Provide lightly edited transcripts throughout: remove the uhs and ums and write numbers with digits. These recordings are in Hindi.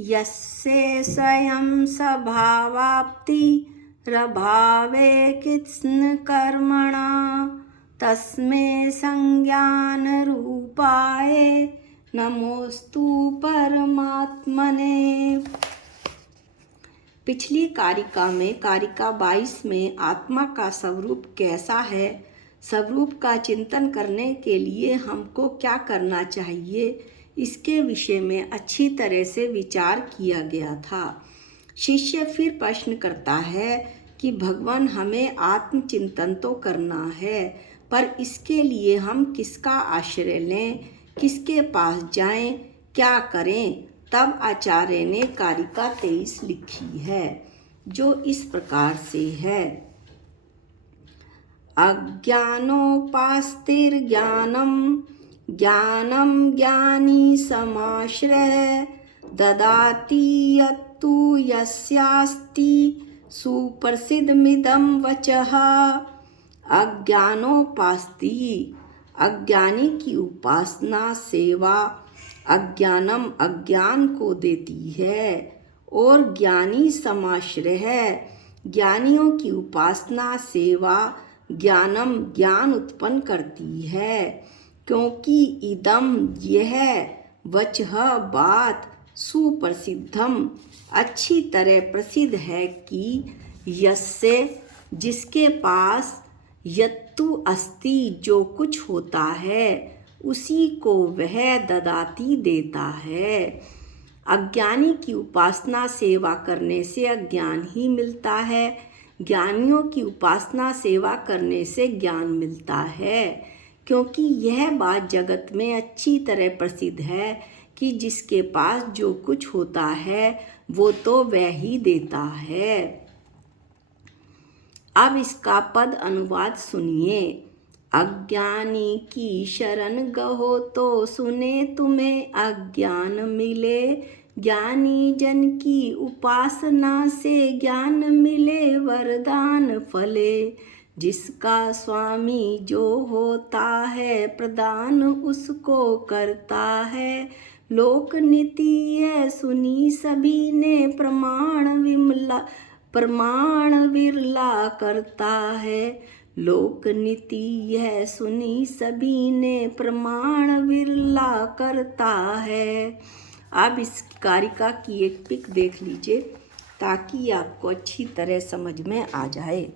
यस्य स्वयं स्वभावाप्तिरभावे कृत्स्न कर्मणा तस्मै संज्ञानरूपाय नमोस्तु परमात्मने। पिछली कारिका में कारिका 22 में आत्मा का स्वरूप कैसा है, स्वरूप का चिंतन करने के लिए हमको क्या करना चाहिए, इसके विषय में अच्छी तरह से विचार किया गया था। शिष्य फिर प्रश्न करता है कि भगवान हमें आत्मचिंतन तो करना है, पर इसके लिए हम किसका आश्रय लें, किसके पास जाएं, क्या करें। तब आचार्य ने कारिका 23 लिखी है, जो इस प्रकार से है। अज्ञानोपास्तिर्ज्ञानम ज्ञानम ज्ञानी समाश्रय ददाति यत्तु यस्यास्ति सुप्रसिद्धमिदं वचः। अज्ञानोपास्ति, अज्ञानी की उपासना सेवा अज्ञानम अज्ञान को देती है, और ज्ञानी समाश्रय है, ज्ञानियों की उपासना सेवा ज्ञानम ज्ञान उत्पन्न करती है। क्योंकि इदम यह वचः बात सुप्रसिद्धम अच्छी तरह प्रसिद्ध है कि यस्य जिसके पास यत्तु अस्ति जो कुछ होता है उसी को वह ददाती देता है। अज्ञानी की उपासना सेवा करने से अज्ञान ही मिलता है, ज्ञानियों की उपासना सेवा करने से ज्ञान मिलता है। क्योंकि यह बात जगत में अच्छी तरह प्रसिद्ध है कि जिसके पास जो कुछ होता है वो तो वह ही देता है। अब इसका पद अनुवाद सुनिए। अज्ञानी की शरण गहो तो सुने तुम्हें अज्ञान मिले, ज्ञानी जन की उपासना से ज्ञान मिले वरदान फले। जिसका स्वामी जो होता है प्रदान उसको करता है, लोक नीति है सुनी सभी ने प्रमाण विरला करता है। लोक नीति यह सुनी सभी ने प्रमाण विरला करता है। अब इस कारिका की एक पिक देख लीजिए ताकि आपको अच्छी तरह समझ में आ जाए।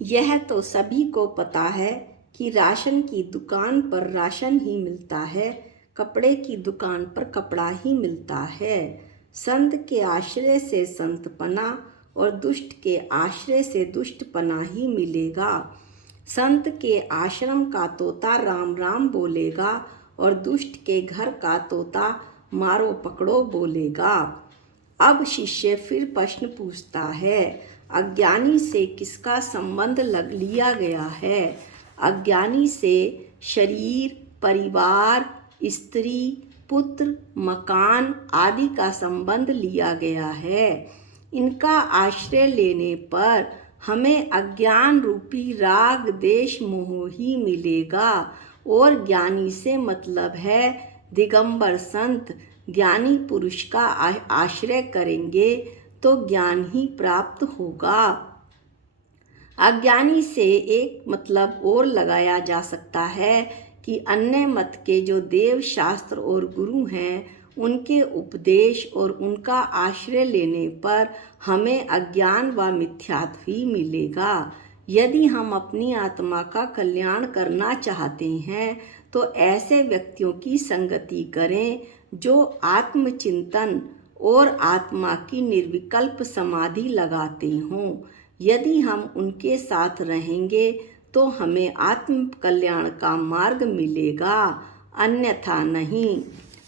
यह तो सभी को पता है कि राशन की दुकान पर राशन ही मिलता है, कपड़े की दुकान पर कपड़ा ही मिलता है। संत के आश्रय से संतपना और दुष्ट के आश्रय से दुष्टपना ही मिलेगा। संत के आश्रम का तोता राम राम बोलेगा और दुष्ट के घर का तोता मारो पकड़ो बोलेगा। अब शिष्य फिर प्रश्न पूछता है, अज्ञानी से किसका संबंध लग लिया गया है? अज्ञानी से शरीर, परिवार, स्त्री, पुत्र, मकान आदि का संबंध लिया गया है। इनका आश्रय लेने पर हमें अज्ञान रूपी राग देश मोह ही मिलेगा, और ज्ञानी से मतलब है दिगंबर संत। ज्ञानी पुरुष का आश्रय करेंगे तो ज्ञान ही प्राप्त होगा। अज्ञानी से एक मतलब और लगाया जा सकता है कि अन्य मत के जो देव शास्त्र और गुरु हैं उनके उपदेश और उनका आश्रय लेने पर हमें अज्ञान व मिथ्यात्व ही मिलेगा। यदि हम अपनी आत्मा का कल्याण करना चाहते हैं तो ऐसे व्यक्तियों की संगति करें जो आत्मचिंतन और आत्मा की निर्विकल्प समाधि लगाते हों। यदि हम उनके साथ रहेंगे तो हमें आत्म कल्याण का मार्ग मिलेगा, अन्यथा नहीं।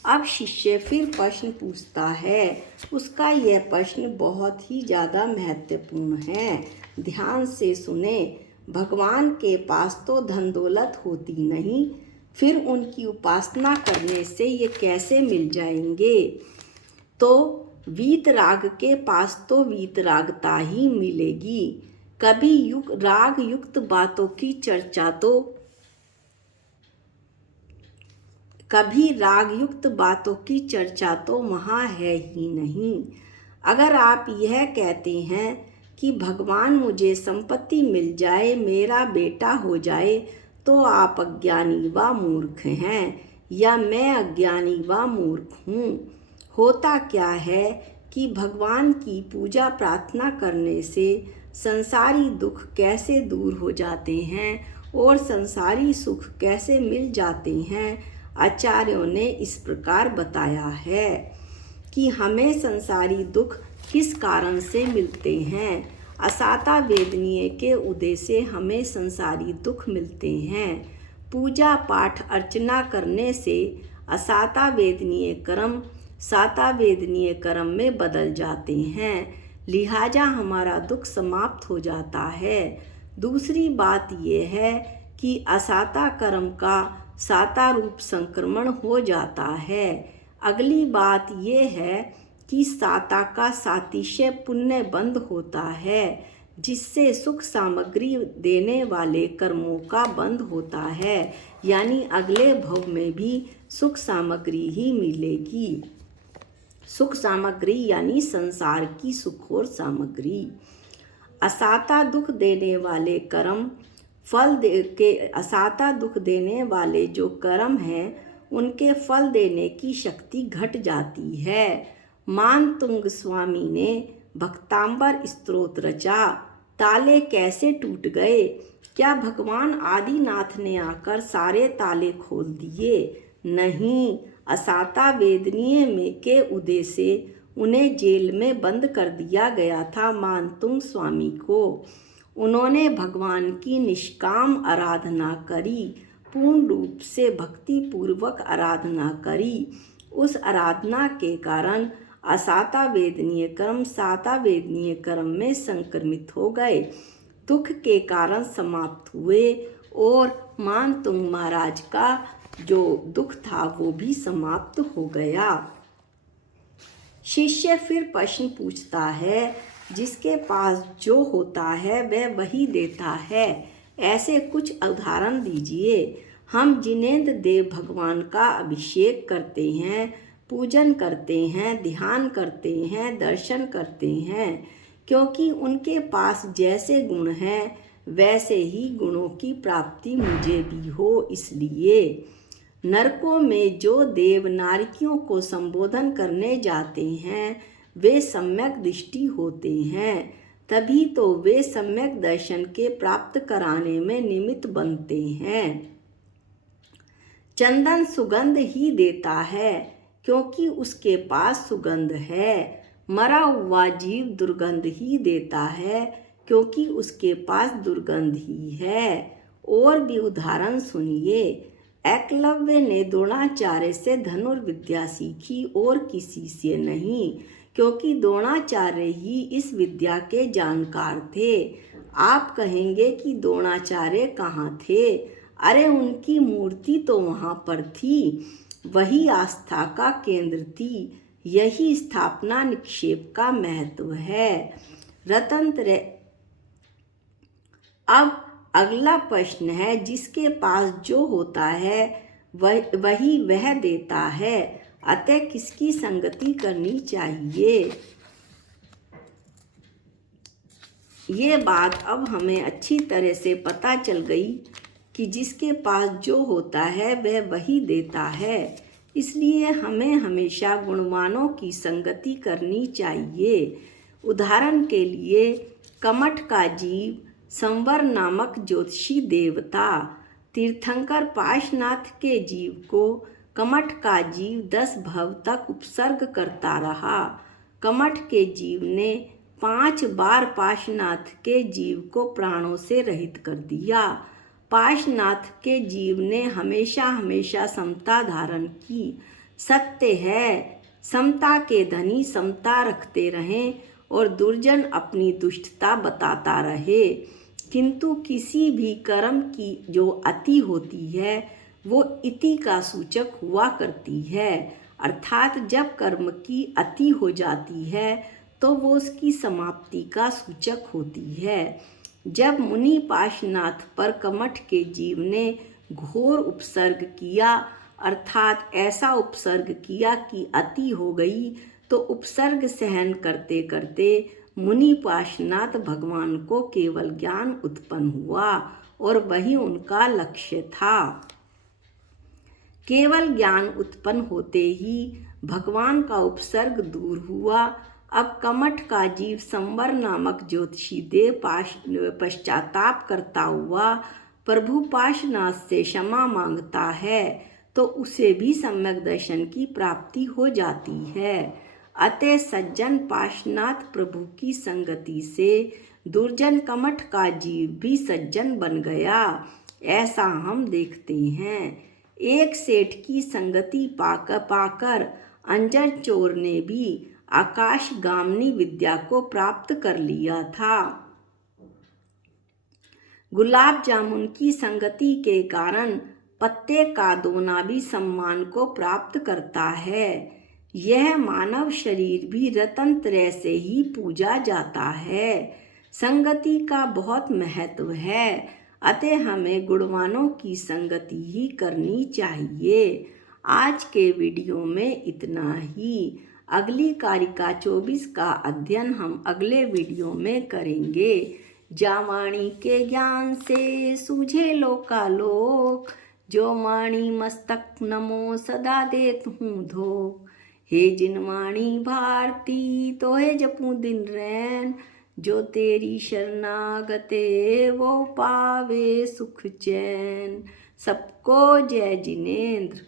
अब शिष्य फिर प्रश्न पूछता है। उसका यह प्रश्न बहुत ही ज़्यादा महत्वपूर्ण है, ध्यान से सुने। भगवान के पास तो धन दौलत होती नहीं, फिर उनकी उपासना करने से ये कैसे मिल जाएंगे? तो वीतराग के पास तो वीतरागता ही मिलेगी। कभी राग युक्त बातों की चर्चा तो कभी राग युक्त बातों की चर्चा तो वहाँ है ही नहीं। अगर आप यह कहते हैं कि भगवान मुझे संपत्ति मिल जाए, मेरा बेटा हो जाए, तो आप अज्ञानी व मूर्ख हैं, या मैं अज्ञानी व मूर्ख हूँ। होता क्या है कि भगवान की पूजा प्रार्थना करने से संसारी दुख कैसे दूर हो जाते हैं और संसारी सुख कैसे मिल जाते हैं, आचार्यों ने इस प्रकार बताया है कि हमें संसारी दुख किस कारण से मिलते हैं। असाता वेदनीय के उदय से हमें संसारी दुख मिलते हैं। पूजा पाठ अर्चना करने से असाता वेदनीय कर्म साता वेदनीय कर्म में बदल जाते हैं, लिहाजा हमारा दुख समाप्त हो जाता है। दूसरी बात यह है कि असाता कर्म का साता रूप संक्रमण हो जाता है। अगली बात यह है कि साता का सातिशय पुण्य बंद होता है, जिससे सुख सामग्री देने वाले कर्मों का बंद होता है, यानी अगले भव में भी सुख सामग्री ही मिलेगी। सुख सामग्री यानी संसार की सुख और सामग्री। असाता दुख देने वाले कर्म असाता दुख देने वाले जो कर्म हैं उनके फल देने की शक्ति घट जाती है। मानतुंग स्वामी ने भक्तांबर स्तोत्र रचा। ताले कैसे टूट गए? क्या भगवान आदिनाथ ने आकर सारे ताले खोल दिए? नहीं, असाता वेदनीय में के उदय से उन्हें जेल में बंद कर दिया गया था। मानतुंग स्वामी को उन्होंने भगवान की निष्काम आराधना करी, पूर्ण रूप से भक्ति पूर्वक आराधना करी। उस आराधना के कारण असाता वेदनीय कर्म साता वेदनीय कर्म में संक्रमित हो गए, दुख के कारण समाप्त हुए और मानतुंग महाराज का जो दुख था वो भी समाप्त हो गया। शिष्य फिर प्रश्न पूछता है, जिसके पास जो होता है वह वही देता है, ऐसे कुछ उदाहरण दीजिए। हम जिनेंद्र देव भगवान का अभिषेक करते हैं, पूजन करते हैं, ध्यान करते हैं, दर्शन करते हैं, क्योंकि उनके पास जैसे गुण हैं वैसे ही गुणों की प्राप्ति मुझे भी हो, इसलिए। नरकों में जो देव नारकियों को संबोधन करने जाते हैं वे सम्यक दृष्टि होते हैं, तभी तो वे सम्यक दर्शन के प्राप्त कराने में निमित्त बनते हैं। चंदन सुगंध ही देता है क्योंकि उसके पास सुगंध है। मरा हुआ जीव दुर्गंध ही देता है क्योंकि उसके पास दुर्गंध ही है। और भी उदाहरण सुनिए। एकलव्य ने द्रोणाचार्य से धनुर्विद्या सीखी और किसी से नहीं, क्योंकि द्रोणाचार्य ही इस विद्या के जानकार थे। आप कहेंगे कि द्रोणाचार्य कहाँ थे? अरे उनकी मूर्ति तो वहाँ पर थी, वही आस्था का केंद्र थी, यही स्थापना निक्षेप का महत्व है। रतंत्र। अब अगला प्रश्न है, जिसके पास जो होता है वही वह देता है, अतः किसकी संगति करनी चाहिए? ये बात अब हमें अच्छी तरह से पता चल गई कि जिसके पास जो होता है वह वही देता है, इसलिए हमें हमेशा गुणवानों की संगति करनी चाहिए। उदाहरण के लिए कमठ का जीव संवर नामक ज्योतिषी देवता, तीर्थंकर पार्श्वनाथ के जीव को कमठ का जीव 10 भव तक उपसर्ग करता रहा। कमठ के जीव ने 5 बार पार्श्वनाथ के जीव को प्राणों से रहित कर दिया। पार्श्वनाथ के जीव ने हमेशा हमेशा समता धारण की। सत्य है, समता के धनी समता रखते रहें और दुर्जन अपनी दुष्टता बताता रहे, किंतु किसी भी कर्म की जो अति होती है वो इति का सूचक हुआ करती है, अर्थात जब कर्म की अति हो जाती है तो वो उसकी समाप्ति का सूचक होती है। जब मुनि पाशनाथ पर कमठ के जीव ने घोर उपसर्ग किया, अर्थात ऐसा उपसर्ग किया कि अति हो गई, तो उपसर्ग सहन करते करते मुनि पाशनाथ भगवान को केवल ज्ञान उत्पन्न हुआ और वही उनका लक्ष्य था। केवल ज्ञान उत्पन्न होते ही भगवान का उपसर्ग दूर हुआ। अब कमठ का जीव संवर नामक ज्योतिषी देव पश्चाताप करता हुआ प्रभु पाशनाथ से क्षमा मांगता है तो उसे भी सम्यक दर्शन की प्राप्ति हो जाती है। अतः सज्जन पाशनाथ प्रभु की संगति से दुर्जन कमठ का जीव भी सज्जन बन गया, ऐसा हम देखते हैं। एक सेठ की संगति पाकर अंजर चोर ने भी आकाशगामिनी विद्या को प्राप्त कर लिया था। गुलाब जामुन की संगति के कारण पत्ते का दोना भी सम्मान को प्राप्त करता है। यह मानव शरीर भी रत्न त्रय से ही पूजा जाता है। संगति का बहुत महत्व है, अतः हमें गुणवानों की संगति ही करनी चाहिए। आज के वीडियो में इतना ही। अगली कारिका 24 का अध्ययन हम अगले वीडियो में करेंगे। जा वाणी के ज्ञान से सूझे लोकालोक, जो वाणी मस्तक नमो सदा देत हूँ धोख। हे जिनवाणी भारती तो है जपूं दिन रैन, जो तेरी शरणागते वो पावे सुख चैन। सबको जय जिनेंद्र।